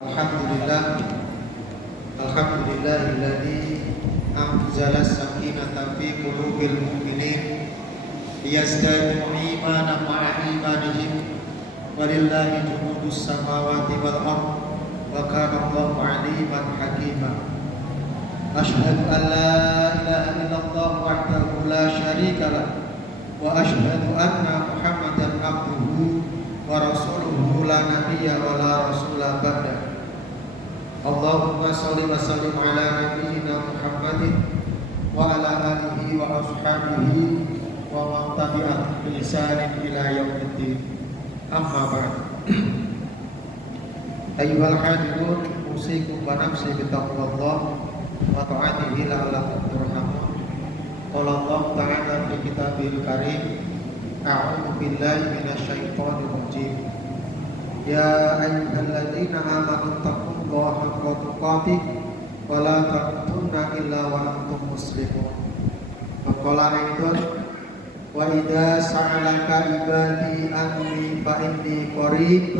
Alhamdulillah, alhamdulillahilladzi anzala sakinata fi qulubil mu'minin liyazdadu imanan ma'a imanihim walillahi junudus samawati wal ardh wa kana Allahu 'aliman hakima. Asyhadu an la ilaha illallah wahdahu la syarika lah wa asyhadu anna Muhammadan abduhu wa rasuluhu la nabiyya wa la rasula ba'da. Allahumma sholli wa sallim ala nabiyyina Muhammadin wa ala alihi wa ashabihi wa man tabi'ahum bi ihsanin ila yaumiddin. Amma ba'd. Ayyuhal hadirun, usikum wa nafsi bi taqwallah wa ta'atihi la'allakum turhamun. Qala Allah ta'ala fi kitabil karim, a'udzu billahi minasyaitonir rajim. Ya ayyuhalladzina amanu taqullaha haqqa tuqatih wa la tamutunna illa wa antum muslimun. Faqala aidan wa idza sa'alaka ibadi anni fa inni qarib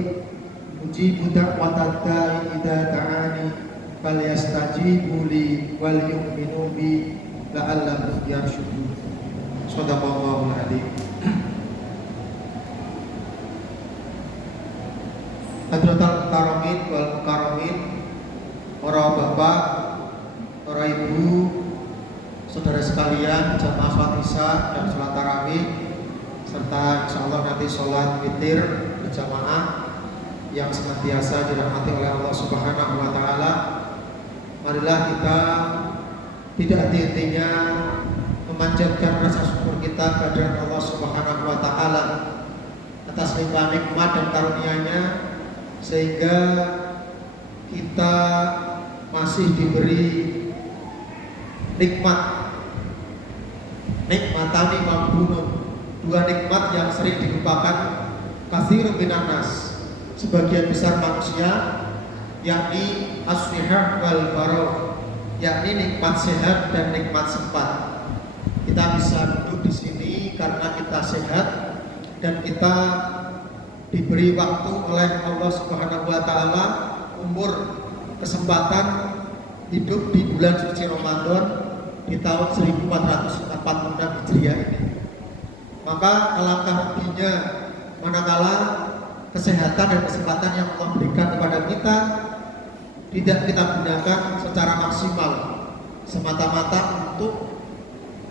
ujibu da'watad da'i idza da'ani falyastajibu li wal yu'minu bi la'allahum yarshudun. Shadaqallahul adzim. Hadratul Karamin wal Mukaramin, para bapak, para ibu, saudara sekalian, jamaah sholat isya dan sholat tarawih, serta insyaallah nanti sholat witir berjamaah yang senantiasa dirahmati oleh Allah Subhanahu wa Ta'ala. Marilah kita tidak henti-hentinya memanjatkan rasa syukur kita kepada Allah Subhanahu wa Ta'ala atas limpahan nikmat dan karunia-Nya, sehingga kita masih diberi nikmatani mabunun, dua nikmat yang sering dilupakan katsirun minan nas, sebagian besar manusia, yakni as-sihah wal faragh, yakni nikmat sehat dan nikmat sempat. Kita bisa duduk di sini karena kita sehat dan kita diberi waktu oleh Allah Subhanahu wa Ta'ala, umur, kesempatan hidup di bulan suci Ramadan di tahun 1446 Hijriah ini. Maka alangkah ruginya manakala kesehatan dan kesempatan yang Allah berikan kepada kita tidak kita gunakan secara maksimal, semata-mata untuk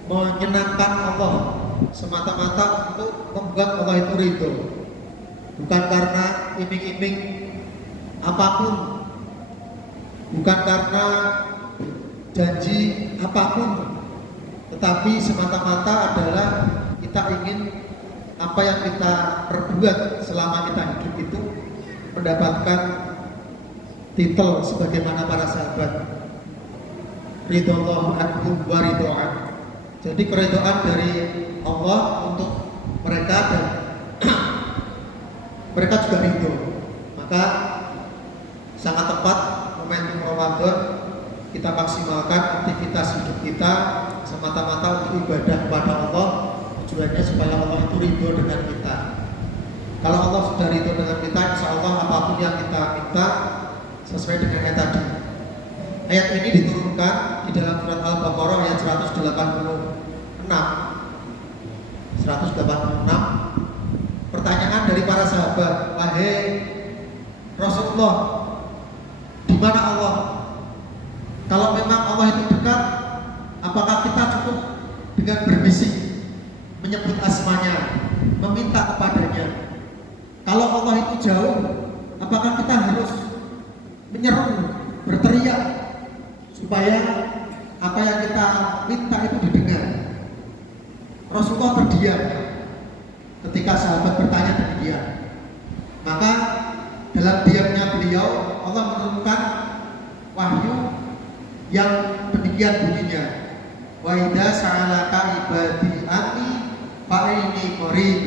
menyenangkan Allah, semata-mata untuk membuat Allah itu ridho, bukan karena iming-iming apapun, bukan karena janji apapun, tetapi semata-mata adalah kita ingin apa yang kita perbuat selama kita hidup itu mendapatkan titel sebagaimana para sahabat, ridhollahu anhum wa ridho'an. Jadi keridhaan dari Allah untuk mereka dan mereka juga ridho. Maka sangat tepat momentum Ramadan kita maksimalkan aktivitas hidup kita semata-mata untuk ibadah kepada Allah, tujuannya supaya Allah itu ridho dengan kita. Kalau Allah sudah ridho dengan kita, insya Allah apapun yang kita minta sesuai dengan ayat tadi. Ayat ini diturunkan di dalam surat Al-Baqarah ayat 186. Pertanyaan dari para sahabat, wahai Rasulullah, di mana Allah? Kalau memang Allah itu dekat, apakah kita cukup dengan berbisik, menyebut asmanya, meminta kepadanya? Kalau Allah itu jauh, apakah kita harus menyeru, berteriak supaya apa yang kita minta itu didengar? Rasulullah terdiam ketika sahabat bertanya demikian. Maka dalam diamnya beliau, Allah menurunkan wahyu yang demikian bunyinya, wa idza sa'alaka ibadi anni fa inni qarib.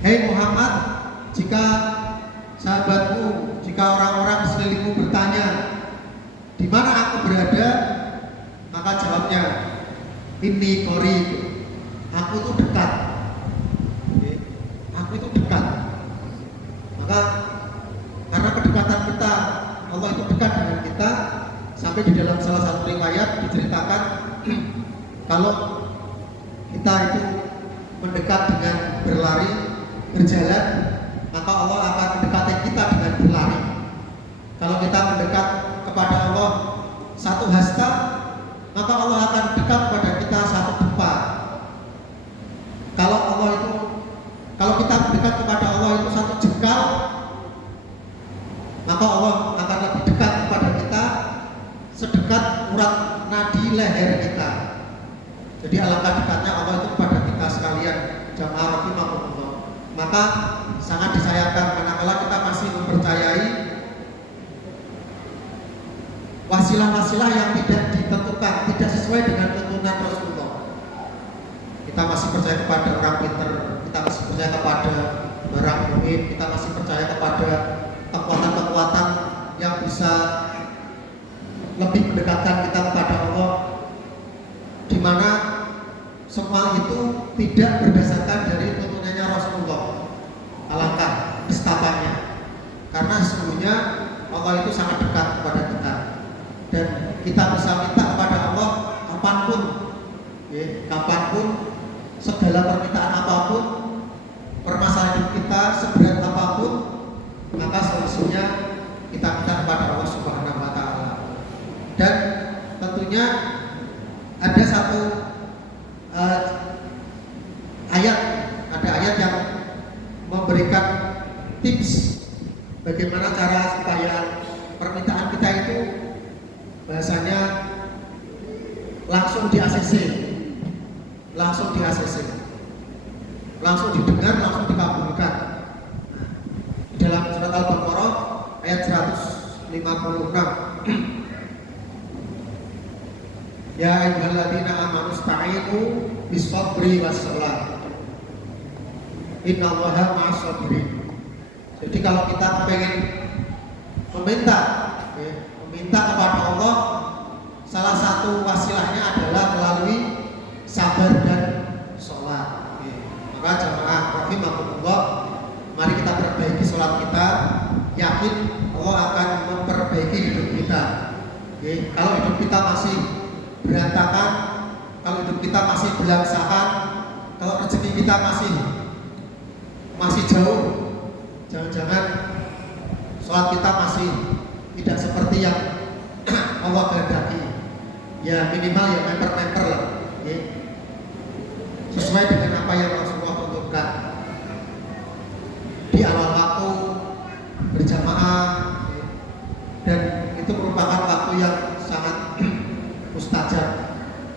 Hei Muhammad, jika sahabatmu, jika orang-orang di sekelilingmu bertanya di mana aku berada, maka jawabnya, inni qarib, aku itu dekat. Aku itu dekat. Maka karena kedekatan kita Allah itu dekat dengan kita, sampai di dalam salah satu riwayat diceritakan kalau kita itu mendekat dengan berlari, berjalan, maka Allah akan mendekati kita dengan berlari. Kalau kita mendekat kepada Allah satu hasta, maka Allah akan dekat kepada kita satu depa. Kalau kita mendekat kepada Allah itu satu jengkal, maka Allah akan lebih dekat kepada kita sedekat urat nadi leher kita. Jadi alangkah dekatnya Allah itu kepada kita sekalian, jamaah rahimakumullah. Maka sangat disayangkan manakala kita masih mempercayai wasilah-wasilah yang tidak ditentukan, tidak sesuai dengan tuntunan Rasulullah. Kita masih percaya kepada orang pintar, kita masih percaya kepada barang gaib, kita masih percaya kepada kekuatan-kekuatan yang bisa lebih mendekatkan kita kepada Allah, di mana semua itu tidak berdasarkan dari tuntunannya Rasulullah. Alangkah nestapannya, karena sesungguhnya Allah itu sangat dekat kepada kita, dan kita bisa minta kepada Allah kapanpun, kapanpun, segala permintaan apapun, permasalahan kita seberat apapun, maka solusinya kita minta kepada Allah Subhanahu wa Ta'ala. Dan tentunya ada satu ada ayat yang memberikan tips bagaimana cara supaya permintaan kita itu bahasanya langsung di ACC, langsung didengar, langsung dikabulkan. Di dalam surat Al-Baqarah ayat 156. Ya ayyuhalladzina amanu ista'inu bis-sabri was-shalah. Innallaha ma'as-sabirin. Jadi kalau kita pengen meminta kepada Allah, salah satu wasilahnya adalah melalui sabar dan sholat. Maka jamaah rahimakumullah, mari kita perbaiki sholat kita, yakin Allah akan memperbaiki hidup kita. Kalau hidup kita masih berantakan, kalau hidup kita masih belangsakan, kalau rezeki kita masih jauh, jangan-jangan sholat kita masih tidak seperti yang Allah kehendaki. Ya minimal ya memper lah, sesuai dengan apa yang Rasulullah tuntunkan di awal waktu berjamaah, dan itu merupakan waktu yang sangat mustajab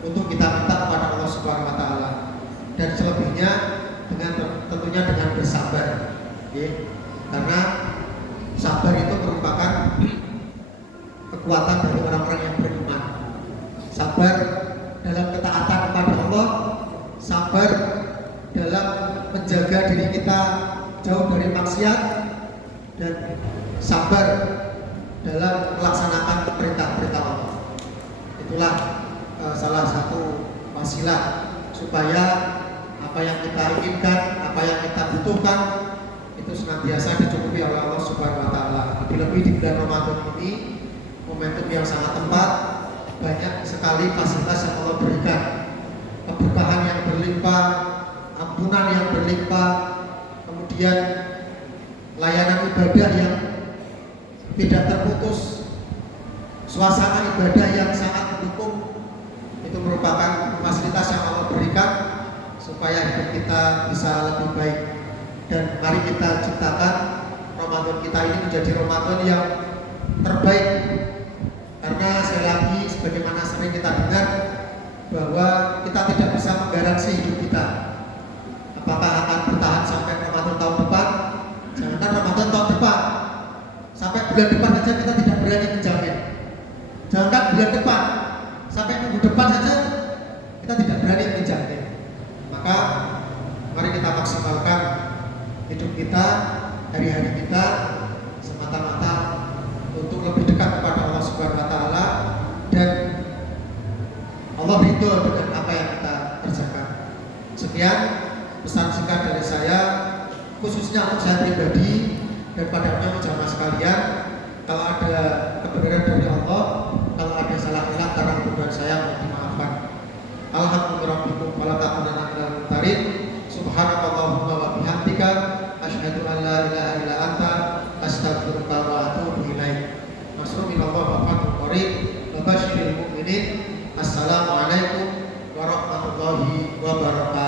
untuk kita minta kepada Allah Subhanahu wa Ta'ala. Dan selebihnya tentunya dengan bersabar, karena sabar itu merupakan kekuatan dari orang-orang yang beriman. Sabar dalam ketaatan kepada Allah, sabar dalam menjaga diri kita jauh dari maksiat, dan sabar dalam melaksanakan perintah-perintah Allah. Itulah salah satu wasilah supaya apa yang kita inginkan, apa yang kita butuhkan itu senantiasa dicukupi oleh Allah Subhanahu wa Ta'ala. Lebih di bulan Ramadan ini, momentum yang sangat tepat, banyak sekali fasilitas yang Allah berikan, keberkahan yang berlimpah, ampunan yang berlimpah, kemudian layanan ibadah yang tidak terputus, suasana ibadah yang sangat mendukung. Itu merupakan fasilitas yang Allah berikan supaya hidup kita bisa lebih baik. Dan mari kita ciptakan Ramadan kita ini menjadi Ramadan yang terbaik, karena sekali lagi sebagaimana sering kita dengar bahwa kita tidak bisa menggaransi hidup kita apakah akan bertahan sampai Ramadan tahun depan. Jangankan Ramadan tahun depan, sampai bulan depan saja kita tidak berani menjamin. Jangankan bulan depan, sampai minggu depan saja kita tidak berani menjamin. Maka mari kita maksimalkan hidup kita, hari-hari kita semata-mata untuk lebih dekat kepada Allah Subhanahu wa Ta'ala, dan Allah ridho dengan apa yang kita kerjakan. Sekian pesan singkat dari saya, khususnya untuk saya pribadi dan pada jamaah sekalian. Kalau ada an la ilaha illa anta astaghfiruka wa atubu ilaik. Masruminallah wa fatul qarib wa basyiril mu'minin. Assalamualaikum warahmatullahi wabarakatuh.